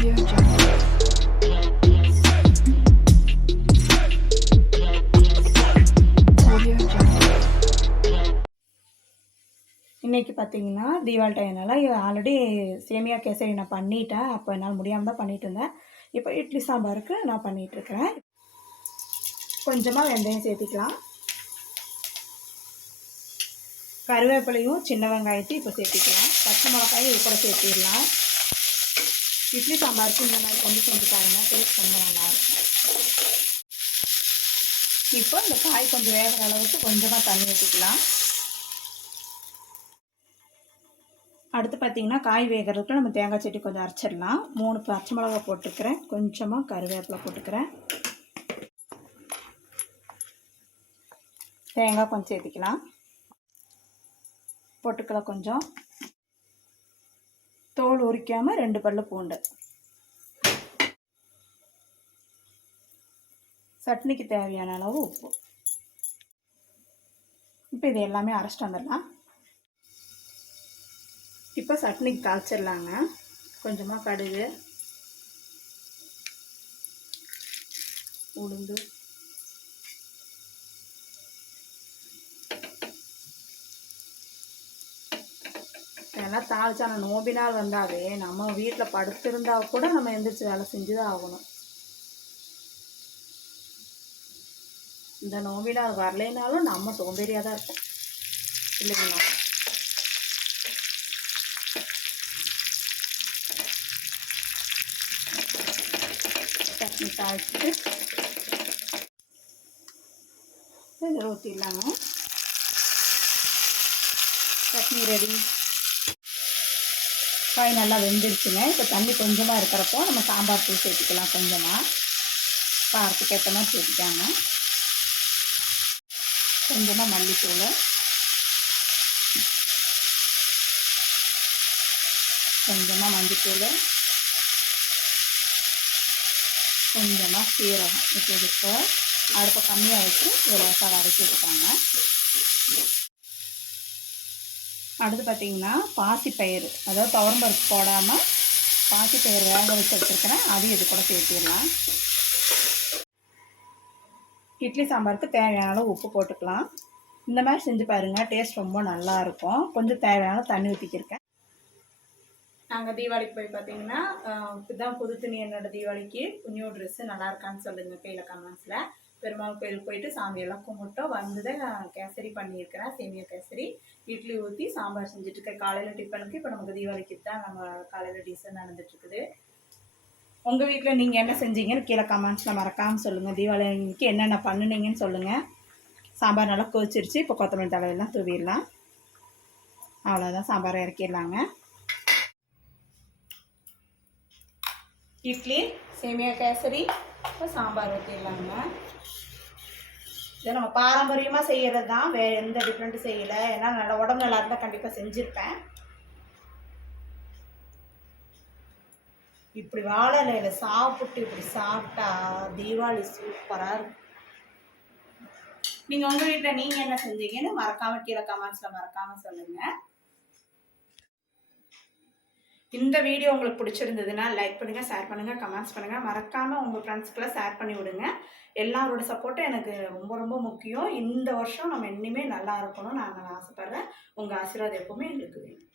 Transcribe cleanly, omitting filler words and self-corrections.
இன்றைக்கி பார்த்தீங்கன்னா தீபாவளி டைம்னால ஆல்ரெடி சேமியா கேசரி நான் பண்ணிட்டேன். அப்போ என்னால் முடியாமல் தான் பண்ணிகிட்டு இருந்தேன். இப்போ இட்லி சாம்பாருக்கு நான் பண்ணிகிட்ருக்கிறேன். கொஞ்சமாக வெந்தயம் சேர்த்திக்கலாம். கருவேப்பிலையும் சின்ன வெங்காயத்தையும் இப்போ சேர்த்திக்கலாம். பச்சை மிளகாயும் இது கூட சேர்த்திடலாம். இட்லி சாம்பாருக்கு இந்த மாதிரி கொஞ்சம் செஞ்சு பாருங்கள், டேஸ்ட் ரொம்ப நல்லாயிருக்கும். இப்போ இந்த காய் கொஞ்சம் வேகிற அளவுக்கு கொஞ்சமாக தண்ணி ஊற்றிக்கலாம். அடுத்து பார்த்திங்கன்னா காய் வேகிறதுக்கு நம்ம தேங்காய் சட்னி கொஞ்சம் அரைச்சிடலாம். 3 பச்சை மிளகா போட்டுக்கிறேன், கொஞ்சமாக கருவேப்பிலை போட்டுக்கிறேன், தேங்காய் கொஞ்சம் சேர்த்திக்கலாம், போட்டுக்கலாம். கொஞ்சம் தோல் உரிக்காமல் 2 பல்லு பூண்டு, சட்னிக்கு தேவையான அளவு உப்பு. இப்போ இது எல்லாமே அரைச்சிட்டு வந்துடலாம். இப்போ சட்னிக்கு தாளிச்சிடலாங்க. கொஞ்சமாக கடுகு, உளுந்து, இதெல்லாம் தாளிச்சா நோம்பி நாள் வந்தாவே நம்ம வீட்டில் படுத்திருந்தா கூட நம்ம எந்திரிச்சு வேலை செஞ்சு தான் ஆகணும். இந்த நோம்பி நாள் வரலைனாலும் நம்ம சோம்பேறியாக தான் இருப்போம் இல்லைங்களா? சட்னி தாளிச்சுட்டு இதில் ஊற்றிடலாங்க. சட்னி ரெடி. காய் நல்லா வெந்துருச்சுங்க. இப்போ தண்ணி கொஞ்சமாக இருக்கிறப்போ நம்ம சாம்பார் தூள் சேர்த்துக்கலாம். கொஞ்சமாக காரத்துக்கு ஏற்ற மாதிரி சேர்த்துக்காங்க. கொஞ்சமாக மல்லித்தூள், கொஞ்சமாக மஞ்சத்தூள், கொஞ்சமாக சீரகம். இப்போ இதுக்கு அடுப்பை கம்மியாக வச்சு ஒரு லேசாக வதக்கி எடுத்தாங்க. அடுத்து பார்த்திங்கன்னா பாசிப்பயிறு, அதாவது துவரம்பருப்பு போடாமல் பாசிப்பயிறு வேக வச்சு வச்சுருக்கிறேன். அதையும் இது கூட சேர்த்திடலாம். இட்லி சாம்பாருக்கு தேவையான அளவு உப்பு போட்டுக்கலாம். இந்த மாதிரி செஞ்சு பாருங்கள், டேஸ்ட் ரொம்ப நல்லாயிருக்கும். கொஞ்சம் தேவையான தண்ணி ஊற்றிக்கிருக்கேன். நாங்கள் தீபாவளிக்கு போய் பார்த்தீங்கன்னா இதுதான் புது துணி. என்னோடய தீபாவளிக்கு நியூ ட்ரெஸ்ஸு நல்லா இருக்கான்னு சொல்லுங்கள் கீழே கமெண்ட்ஸில். பெருமாள் கோயிலுக்கு போயிட்டு சாமியெல்லாம் கும்பிட்டோம் வந்ததை கேசரி பண்ணியிருக்கிறேன். சேமியா கேசரி, இட்லி ஊற்றி சாம்பார் செஞ்சுட்ருக்கேன் காலையில் டிஃபனுக்கு. இப்போ நமக்கு தீபாவளிக்கு தான் நம்ம காலையில் டிஷன் நடந்துட்டுருக்குது. உங்கள் வீட்டில் நீங்கள் என்ன செஞ்சீங்கன்னு கீழே கமெண்ட்ஸில் மறக்காமல் சொல்லுங்கள். தீபாவளிக்கு என்னென்ன பண்ணுனீங்கன்னு சொல்லுங்கள். சாம்பார் நல்லா கொதிச்சிருச்சு. இப்போ கொத்தமல்லி தலையெல்லாம் தூவிடலாம். அவ்வளோதான், சாம்பாரை இறக்கிடலாங்க. இட்லி, சேமியா கேசரி, இப்போ சாம்பார் ஊற்றிடலாங்க. இதை நம்ம பாரம்பரியமாக செய்கிறது தான், வேறு எந்த டிஃப்ரெண்ட்டும் செய்யலை. ஏன்னா நல்லா உடம்பு நல்லா இருந்தால் கண்டிப்பாக செஞ்சுருப்பேன். இப்படி வாழை இலையில் சாப்பிட்டு இப்படி சாப்பிட்டா தீபாவளி சூப்பராக இருக்கும். நீங்கள் உங்கள் வீட்டில் நீங்கள் என்ன செஞ்சீங்கன்னு மறக்காமல் கீழே கமெண்ட்ஸில் மறக்காமல் சொல்லுங்கள். இந்த வீடியோ உங்களுக்கு பிடிச்சிருந்ததுன்னா லைக் பண்ணுங்கள், ஷேர் பண்ணுங்கள், கமெண்ட்ஸ் பண்ணுங்கள். மறக்காமல் உங்கள் ஃப்ரெண்ட்ஸ்க்கெல்லாம் ஷேர் பண்ணி விடுங்க. எல்லாரோட சப்போர்ட்டும் எனக்கு ரொம்ப ரொம்ப முக்கியம். இந்த வருஷம் நம்ம இனிமேல் நல்லா இருக்கணும்னு நான் ஆசைப்பட்றேன். உங்கள் ஆசீர்வாதம் எப்போவுமே எங்களுக்கு வேணும்.